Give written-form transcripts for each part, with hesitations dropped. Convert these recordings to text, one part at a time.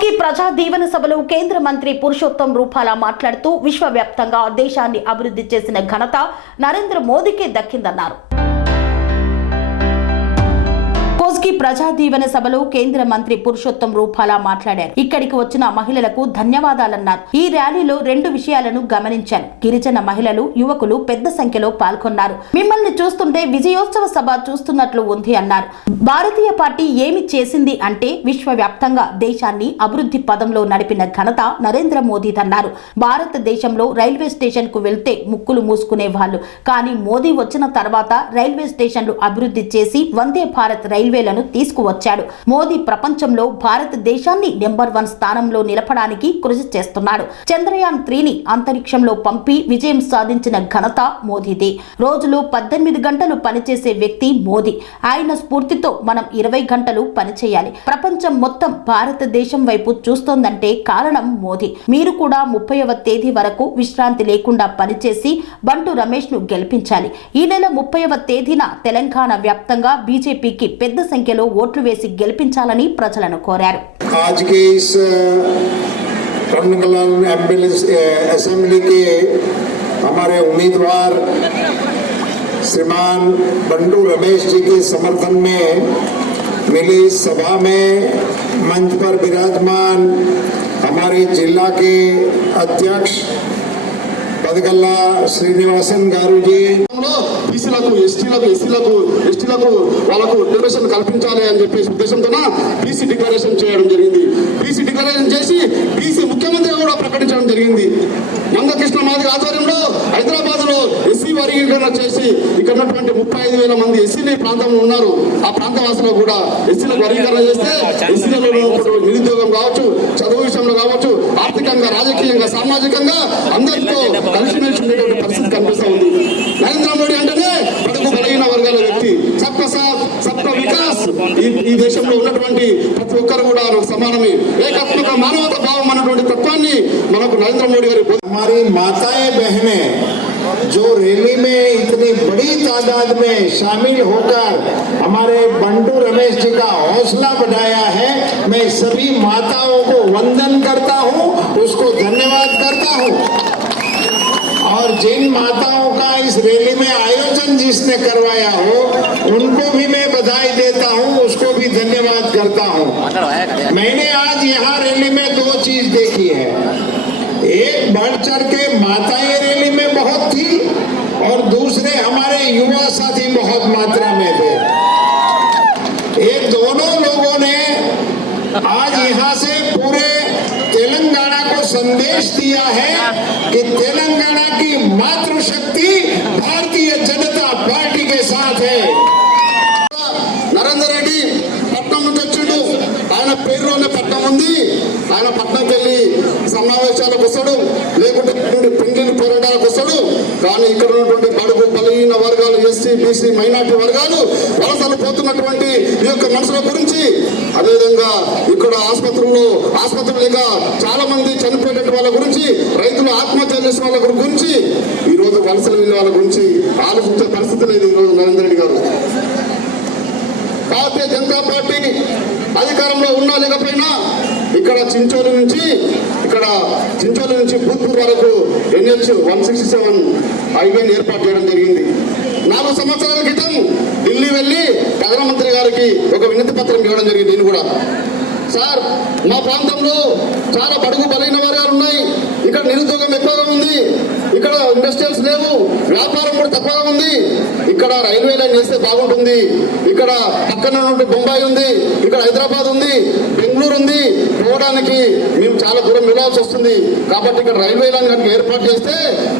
కోస్గి ప్రజా దీవెన సభలో కేంద్ర మంత్రి పురుషోత్తం రూపాల మాట్లాడుతూ విశ్వవ్యాప్తంగా దేశాన్ని అభివృద్ధి చేసిన ఘనత నరేంద్ర మోదీకే దక్కిందన్నారు. కోస్గి ప్రజా దీవెన సభలో కేంద్ర మంత్రి పురుషోత్తం రూపాల మాట్లాడారు. ఇక్కడికి వచ్చిన మహిళలకు ధన్యవాదాలన్నారు. ఈ ర్యాలీలో 2 విషయాలను గమనించారు. గిరిజన మహిళలు, యువకులు పెద్ద సంఖ్యలో పాల్గొన్నారు. మిమ్మల్ని చూస్తుంటే విజయోత్సవ సభ చూస్తున్నట్లు ఉంది అన్నారు. భారతీయ పార్టీ ఏమి చేసింది అంటే విశ్వవ్యాప్తంగా దేశాన్ని అభివృద్ధి పదంలో నడిపిన ఘనత నరేంద్ర మోదీదన్నారు. భారతదేశంలో రైల్వే స్టేషన్ కు వెళ్తే ముక్కులు మూసుకునే వాళ్ళు, కానీ మోదీ వచ్చిన తర్వాత రైల్వే స్టేషన్లు అభివృద్ధి చేసి వందే భారత్ రైల్వేలను తీసుకువచ్చాడు. మోదీ ప్రపంచంలో భారతదేశాన్ని నెంబర్ 1 స్థానంలో నిలపడానికి కృషి చేస్తున్నాడు. చంద్రయాన్ 3ని అంతరిక్షంలో పంపి విజయం సాధించిన ఘనత మోదీదే. రోజులో 18 గంటలు పనిచేసే వ్యక్తి మోదీ. ఆయన స్ఫూర్తితో మనం 20 గంటలు పనిచేయాలి. ప్రపంచం మొత్తం భారతదేశం వైపు చూస్తోందంటే కారణం మోదీ. మీరు కూడా 30వ తేదీ వరకు విశ్రాంతి లేకుండా పనిచేసి బంటు రమేష్ ను గెలిపించాలి. ఈ నెల 30వ తేదీన తెలంగాణ వ్యాప్తంగా బీజేపీకి పెద్ద సంఖ్యలో ఓట్లు వేసి గెలిపించాలని ప్రజలను కోరారు. आज के इस असेंबली के हमारे उम्मीदवार श्रीमान बंडू रमेश जी के समर्थन में मिली इस सभा में मंच पर विराजमान हमारे जिला के अध्यक्ष పదగల్లా శ్రీనివాసన్ గారు బీసీలకు ఎస్టీలకు వాళ్ళకు రిజర్వేషన్ కల్పించాలి అని చెప్పేసి ఉద్దేశంతో బీసీ డిక్లరేషన్ చేయడం జరిగింది. బీసీ డిక్లరేషన్ చేసి బీసీ ముఖ్యమంత్రిగా కూడా ప్రకటించడం జరిగింది. మందకృష్ణ మాదిగ ఆధ్వర్యంలో హైదరాబాద్ లో ఎస్సీ వర్గీకరణ చేసి ఇక్కడ ఉన్నటువంటి 35,000 మంది ఎస్సీలు ప్రాంతంలో ఉన్నారు. ఆ ప్రాంత వాసులు కూడా ఎస్సీలకు వర్గీకరణ చేస్తే ఎస్సీలలో నిరుద్యోగం కావచ్చు, చదువు విషయంలో కావచ్చు, ఆర్థికంగా, రాజకీయంగా, సామాజికంగా అందరితో కలిసిమెలిసి ఉండేటువంటి పరిస్థితి కనిపిస్తూ ఉంది. నరేంద్ర మోడీ అంటేనే బడుగు బలహీన వర్గాల వ్యక్తి. సబ్కా సాత్ సబ్కా వికాస్. ఈ దేశంలో ఉన్నటువంటి ప్రతి ఒక్కరు కూడా సమానమే. ఏకాత్మక మానవత భావం అన్నటువంటి తత్వాన్ని మనకు నరేంద్ర మోడీ గారి हमारी माताएं बहनें जो रैली में इतनी बड़ी तादाद में शामिल होकर हमारे बंडू रमेश जी का हौसला बढ़ाया है, मैं सभी माताओं को वंदन करता हूं, उसको धन्यवाद करता हूं। और जिन माताओं का इस रैली में आयोजन जिसने करवाया हो उनको भी मैं बधाई देता हूं, उसको भी धन्यवाद करता हूं। मैंने आज यहाँ रैली में 2 चीज देखी है। एक बढ़ चढ़ के माताएं रैली में बहुत थी और दूसरे हमारे युवा साथी बहुत मात्रा में थे। ये दोनों लोगों ने आज यहाँ से पूरे तेलंगाना को संदेश दिया है कि तेलंगाना की मातृशक्ति भारतीय जनता पार्टी के साथ है। नरेंद्र रेड्डी पट्टण నుంచి వచ్చిండు. ఆయన పేరులోనే పట్నం ఉంది. ఆయన పట్నంకి వెళ్ళి సమావేశాలకు వస్తాడు, లేకుంటే పెండ్లి పోరాటాలకు వస్తాడు. కానీ ఇక్కడ ఉన్నటువంటి బడుగు బలహీన వర్గాలు, ఎస్సీ, బీసీ, మైనార్టీ వర్గాలు వలసలు పోతున్నటువంటి ఈ యొక్క మనుషుల గురించి, అదేవిధంగా ఇక్కడ ఆసుపత్రులు లేక చాలా మంది చనిపోయేటువంటి వాళ్ళ గురించి, రైతులు ఆత్మహత్య చేసిన వాళ్ళ గురించి, ఈ రోజు వలసలు వెళ్ళే వాళ్ళ గురించి ఆలోచించే పరిస్థితి లేదు ఈ రోజు నరేంద్ర రెడ్డి గారు. భారతీయ జనతా పార్టీ అధికారంలో ఉన్నా లేకపోయినా ఇక్కడ చించోలి నుంచి భూత్పూర్ వరకు NH 167 హైవేని ఏర్పాటు చేయడం జరిగింది. 4 సంవత్సరాల క్రితం ఢిల్లీ వెళ్లి ప్రధానమంత్రి గారికి ఒక వినతి పత్రం ఇవ్వడం జరిగింది. నేను కూడా, సార్ మా ప్రాంతంలో చాలా బడుగు బలైన వర్గాలు ఉన్నాయి, ఇక్కడ నిరుద్యోగం ఎక్కువగా ఉంది, ఇక్కడ ఇండస్ట్రియల్స్ లేవు, వ్యాపారం కూడా తక్కువగా ఉంది, ఇక్కడ రైల్వే లైన్ వేస్తే బాగుంటుంది, ఇక్కడ పక్కన బొంబాయి ఉంది, ఇక్కడ హైదరాబాద్ ఉంది, బెంగళూరు ఉంది, పోవడానికి మేము చాలా దూరం వెళ్ళాల్సి వస్తుంది. కాబట్టి ఇక్కడ రైల్వే లైన్ కనుక ఏర్పాటు చేస్తే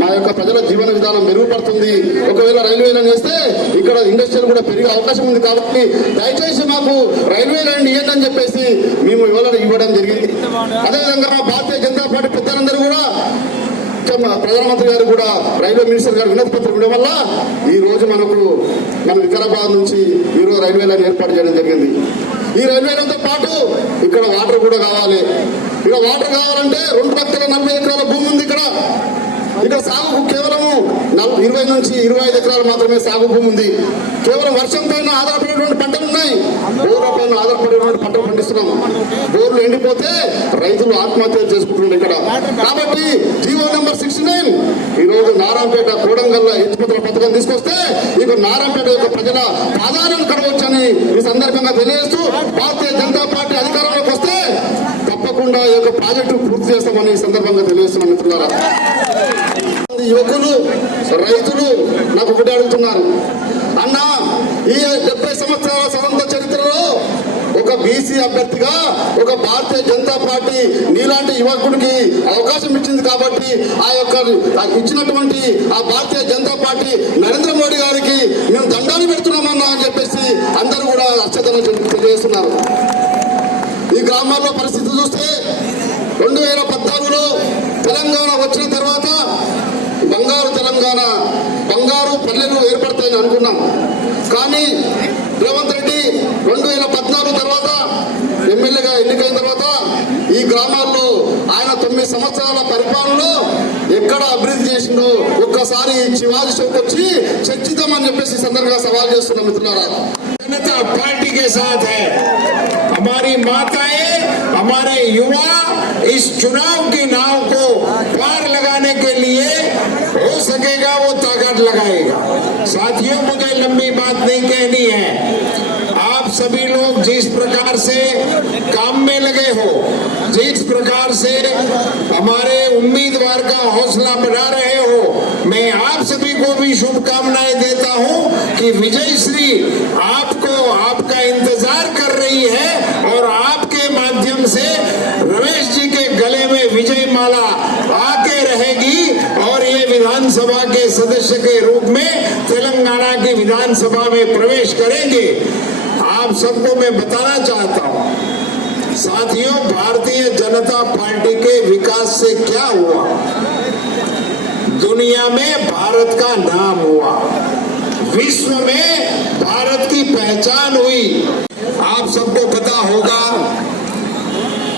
మా యొక్క ప్రజల జీవన విధానం మెరుగుపడుతుంది. ఒకవేళ రైల్వే లైన్ వేస్తే ఇక్కడ ఇండస్ట్రియల్ కూడా పెరిగే అవకాశం ఉంది. కాబట్టి దయచేసి మాకు రైల్వే లైన్ ఇవ్వండి అని చెప్పేసి మేము ఇవ్వడం జరిగింది. అదేవిధంగా భారతీయ జనతా పార్టీ పెద్దలందరూ కూడా, ప్రధానమంత్రి గారు కూడా, రైల్వే మినిస్టర్ గారు వినతి పత్రం ఇవ్వడం వల్ల ఈ రోజు మన వికారాబాద్ నుంచి ఈరోజు రైల్వే లైన్ ఏర్పాటు చేయడం జరిగింది. ఈ రైల్వే లైన్తో పాటు ఇక్కడ వాటర్ కూడా కావాలి. ఇక్కడ వాటర్ కావాలంటే 240 ఎకరాల భూమి ఉంది. ఇక్కడ సాగుకు కేవలము 20 నుంచి 25 ఎకరాలు మాత్రమే సాగు భూమి ఉంది. కేవలం వర్షం పైన ఆధారపడేటువంటి పంటలు ఉన్నాయి. బోర్ల పైన ఆధారపడేటువంటి పంటలు పండిస్తున్నాం. బోర్లు ఎండిపోతే రైతులు ఆత్మహత్యలు చేసుకుంటున్నారు ఇక్కడ. కాబట్టి జీవో నెంబర్ 69 ఈ రోజు నారాయణపేట కోడంగల్ల ఎత్తిపోతల పథకం తీసుకొస్తే ఇక నారాయణపేట యొక్క ప్రజల ప్రాధాన్యం కడవచ్చని ఈ సందర్భంగా తెలియజేస్తూ భారతీయ జనతా పార్టీ అధికారంలోకి వస్తే తప్పకుండా ఈ యొక్క ప్రాజెక్టు పూర్తి చేస్తామని ఈ సందర్భంగా తెలియజేస్తున్నాం. మిత్రులారా, యువకులు రైతులు నాకు ఒకటి అడుగుతున్నారు, అన్న ఈ 70 సంవత్సరాల స్వతంత్ర చరిత్రలో ఒక బీసీ అభ్యర్థిగా ఒక భారతీయ జనతా పార్టీ నీలాంటి యువకుడికి అవకాశం ఇచ్చింది కాబట్టి ఆ యొక్క ఇచ్చినటువంటి ఆ భారతీయ జనతా పార్టీ నరేంద్ర మోడీ గారికి మేము దండాలు పెడుతున్నామన్నా అని చెప్పేసి అందరూ కూడా అక్షతలు తెలియజేస్తున్నారు. ఈ గ్రామాల్లో పరిస్థితి చూస్తే 2014లో తెలంగాణ వచ్చిన తర్వాత బంగారు తెలంగాణ, బంగారు పల్లెలు ఏర్పడతాయని అనుకున్నాం. కానీ రేవంత్ రెడ్డి 2014 తర్వాత ఎమ్మెల్యేగా ఎన్నికైన తర్వాత ఈ గ్రామాల్లో ఆయన 9 సంవత్సరాల పరిపాలనలో ఎక్కడ అభివృద్ధి చేసిండో ఒక్కసారి శివాజీ చౌక్ వచ్చి చర్చిద్దామని చెప్పేసి సందర్భంగా సవాల్ చేస్తున్నాం. మిత్రులారా, जनता पार्टी के साथ है। हमारी माताएं, हमारे युवा इस चुनाव की नाव को पार लगाने के लिए हो सकेगा वो ताकत लगाएगा। साथियों, मुझे लंबी बात नहीं कहनी है। आप सभी लोग जिस प्रकार से काम में लगे हो, जिस प्रकार से हमारे उम्मीदवार का हौसला बढ़ा रहे हो, मैं आप सभी को भी शुभकामनाएं देता हूं कि विजयश्री आपको आपका इंतजार कर रही है और आपके माध्यम से रमेश जी के गले में विजय माला आके रहेगी और ये विधानसभा के सदस्य के रूप में तेलंगाना की विधानसभा में प्रवेश करेंगे। आप सबको मैं बताना चाहता हूं, साथियों, भारतीय जनता पार्टी के विकास से क्या हुआ? दुनिया में भारत का नाम हुआ, विश्व में भारत की पहचान हुई। आप सबको पता होगा,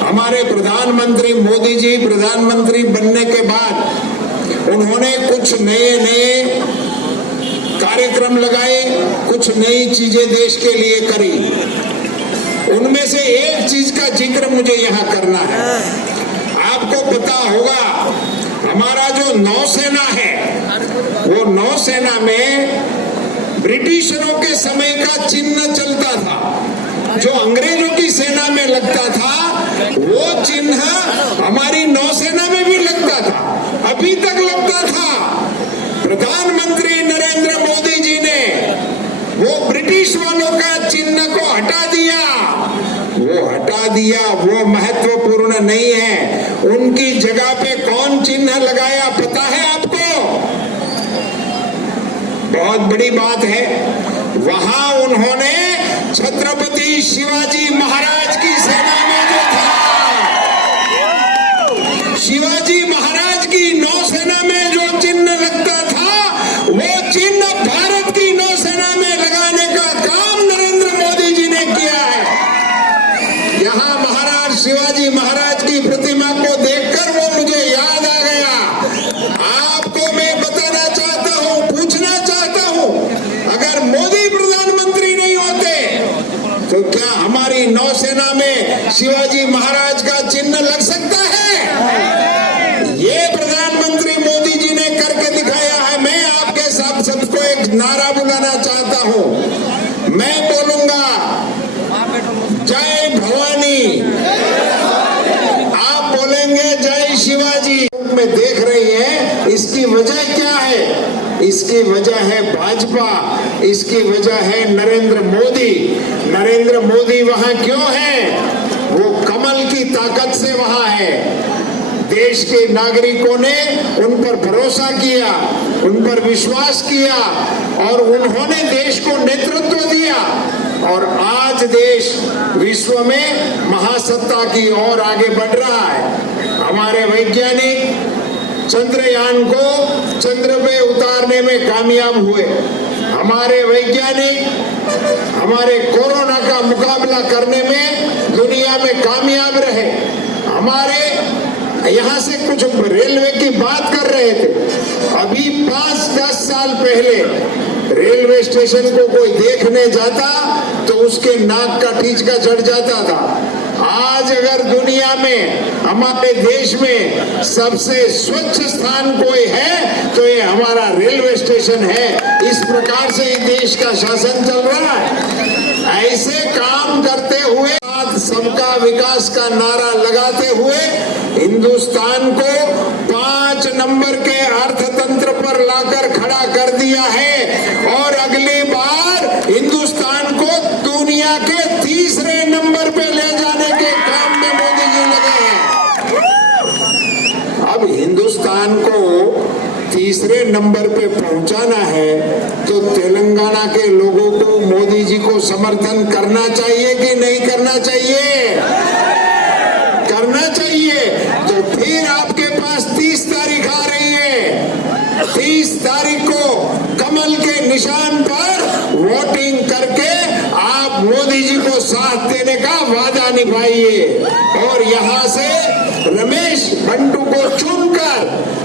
हमारे प्रधानमंत्री मोदी जी प्रधानमंत्री बनने के बाद उन्होंने कुछ नए कार्यक्रम लगाए, कुछ नई चीजें देश के लिए करी। उनमें से एक चीज का जिक्र मुझे यहाँ करना है। आपको पता होगा, हमारा जो नौसेना है, वो नौसेना में ब्रिटिशरों के समय का चिन्ह चलता था। जो अंग्रेजों की सेना में लगता था, वो चिन्ह हमारी नौसेना में भी लगता था, अभी तक लगता था। प्रधानमंत्री नरेंद्र मोदी जी ने वो ब्रिटिश वालों का चिन्ह को हटा दिया। वो महत्वपूर्ण नहीं है। उनकी जगह पे कौन चिन्ह लगाया पता है आपको? बहुत बड़ी बात है, वहां उन्होंने छत्रपति शिवाजी महाराज की सेना में जो था, शिवाजी महाराज की नौसेना में जो चिन्ह लगता था, वो चिन्ह भारत की नौसेना में लगाने का काम नरेंद्र मोदी जी ने किया है। यहाँ महाराज शिवाजी महाराज की प्रतिमा को देखकर वो मुझे याद आ गया। आपको मैं बताना चाहता हूँ, पूछना चाहता हूँ, अगर मोदी प्रधानमंत्री नहीं होते तो क्या हमारी नौसेना में शिवाजी महाराज का चिन्ह लग सकता है? ये प्रधानमंत्री मोदी जी ने करके दिखाया है। मैं आपके साथ सबको एक नारा बुलाना चाहता हूँ। मैं बोलूंगा, जय भवानी, आप बोलेंगे जय शिवाजी। में देख रही हैं, इसकी वजह क्या है? इसकी वजह है भाजपा, इसकी वजह है नरेंद्र मोदी। नरेंद्र मोदी वहां क्यों है? वो कमल की ताकत से वहां है। देश के नागरिकों ने उन पर भरोसा किया, उन पर विश्वास किया और उन्होंने देश को नेतृत्व दिया और आज देश विश्व में महासत्ता की ओर आगे बढ़ रहा है। हमारे वैज्ञानिक चंद्रयान को चंद्र पे उतारने में कामयाब हुए। हमारे वैज्ञानिक हमारे कोरोना का मुकाबला करने में दुनिया में कामयाब रहे। हमारे यहाँ से कुछ रेलवे की बात कर रहे थे। अभी 5-10 साल पहले रेलवे स्टेशन को कोई देखने जाता तो उसके नाक का टीचका चढ़ जाता था। आज अगर दुनिया में, हमारे देश में सबसे स्वच्छ स्थान कोई है तो ये हमारा रेलवे स्टेशन है। इस प्रकार से ही देश का शासन चल रहा है। ऐसे काम करते हुए, सबका विकास का नारा लगाते हुए हिंदुस्तान को 5 नंबर के अर्थतंत्र पर लाकर खड़ा कर दिया है और अगली बार हिंदुस्तान को दुनिया के 3रे नंबर पे ले जाने के काम में मोदी जी लगे हैं। अब हिंदुस्तान को 3रे नंबर पे पहुंचाना है तो तेलंगाना के लोगों को मोदी जी को समर्थन करना चाहिए कि नहीं करना चाहिए? करना चाहिए। तो फिर आपके पास 30 तारीख आ रही है। 30 तारीख को कमल के निशान पर वोटिंग करके आप मोदी जी को साथ देने का वादा निभाइए और यहाँ से रमेश बंटू को चुनकर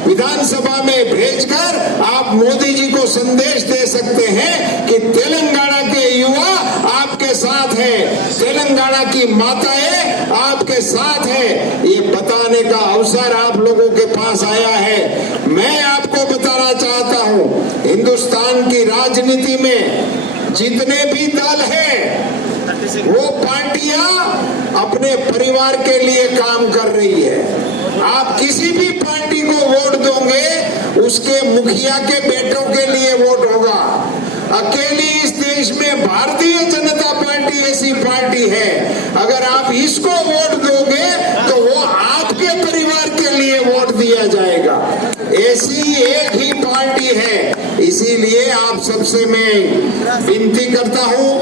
विधानसभा में भेजकर आप मोदी जी को संदेश दे सकते हैं कि तेलंगाना के युवा आपके साथ है, तेलंगाना की माताएं आपके साथ है। ये बताने का अवसर आप लोगों के पास आया है। मैं आपको बताना चाहता हूँ, हिंदुस्तान की राजनीति में जितने भी दल हैं वो पार्टियां अपने परिवार के लिए काम कर रही है। आप किसी भी पार्टी को वोट दोगे उसके मुखिया के बेटों के लिए वोट होगा। अकेली इस देश में भारतीय जनता पार्टी ऐसी पार्टी है, अगर आप इसको वोट दोगे तो वो आपके परिवार के लिए वोट दिया जाएगा। ऐसी एक ही पार्टी है। इसीलिए आप सबसे मैं विनती करता हूँ,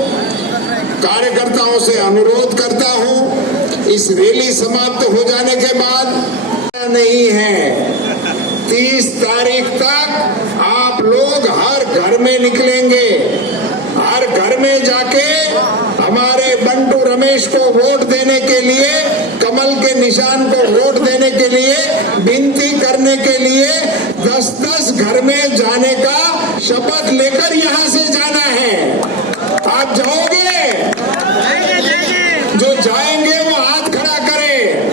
कार्यकर्ताओं से अनुरोध करता हूँ, इस रैली समाप्त हो जाने के बाद नहीं है, 30 तारीख तक आप लोग हर घर में निकलेंगे। हर घर में जाके हमारे बंटू रमेश को वोट देने के लिए, कमल के निशान को वोट देने के लिए, विनती करने के लिए 10-10 घर में जाने का शपथ लेकर यहाँ से जाना है। आप जाओगे? जो जाएंगे वो हाथ खड़ा करें।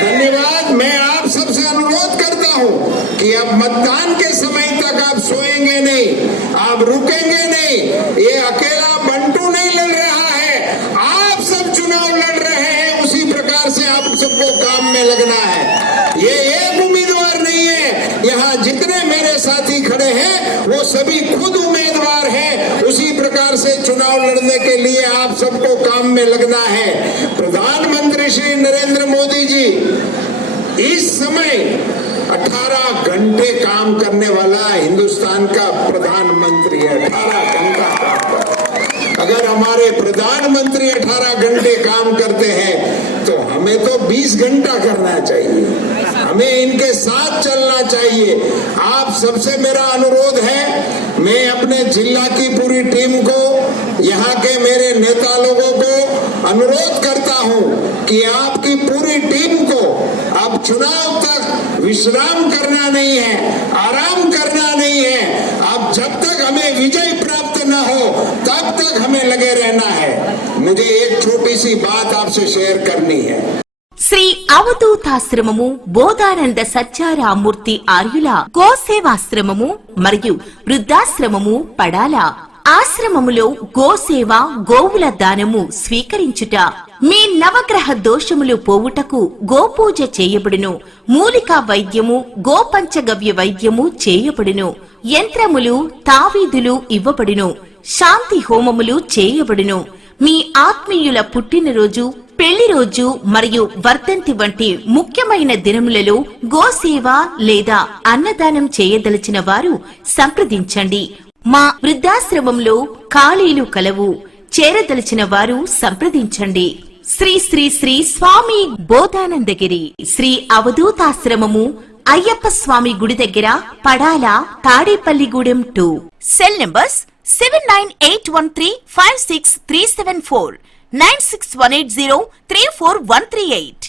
धन्यवाद। मैं आप सबसे अनुरोध करता हूँ कि अब मतदान के समय तक आप सोएंगे नहीं, आप रुकेंगे नहीं। ये अकेला बंटू नहीं लड़ रहा है, आप सब चुनाव लड़ रहे हैं। उसी प्रकार से आप सबको काम में लगना है। ये एक उम्मीदवार नहीं है, यहाँ जितने मेरे साथी खड़े हैं वो सभी खुद उम्मीदवार हैं। उसी प्रकार से चुनाव लड़ने के लिए आप सबको काम में लगना है। प्रधानमंत्री श्री नरेंद्र मोदी जी इस समय 18 घंटे काम करने वाला हिंदुस्तान का प्रधानमंत्री है। 18 घंटा काम करता। अगर हमारे प्रधानमंत्री 18 घंटे काम करते हैं तो हमें तो 20 घंटा करना चाहिए। हमें इनके साथ चलना चाहिए। आप सबसे मेरा अनुरोध है, मैं अपने जिला की पूरी टीम को, यहाँ के मेरे नेता लोगों को अनुरोध करता हूँ कि आपकी पूरी टीम को अब चुनाव तक विश्राम करना नहीं है, आराम करना नहीं है। अब जब तक हमें विजय प्राप्त न हो तब तक हमें लगे रहना है। मुझे एक छोटी सी बात आपसे शेयर करनी है। శ్రీ అవధూతాశ్రమము బోధానంద సత్యారామూర్తి ఆర్యుల గోసేవాశ్రమము మరియు వృద్ధాశ్రమము పడాల ఆశ్రమములో గోసేవ, గోవుల దానము స్వీకరించుట, మీ నవగ్రహ దోషములు పోవుటకు గోపూజ చేయబడును, మూలికా వైద్యము, గోపంచగవ్య వైద్యము చేయబడును, యంత్రములు, తావీదులు ఇవ్వబడును, శాంతి హోమములు చేయబడును. మీ ఆత్మీయుల పుట్టినరోజు, పెళ్లి రోజు మరియు వర్ధంతి వంటి ముఖ్యమైన దినములలో గోసేవ లేదా అన్నదానం చేయదలిచిన వారు సంప్రదించండి. మా వృద్ధాశ్రమంలో ఖాళీలు కలవు. చేరదలిచిన వారు సంప్రదించండి. శ్రీ శ్రీ శ్రీ స్వామి బోధానందగిరి శ్రీ అవధూతాశ్రమము అయ్యప్ప స్వామి గుడి దగ్గర పడాల, తాడేపల్లిగూడెం 2. Cell numbers 7981356374 96180 34138.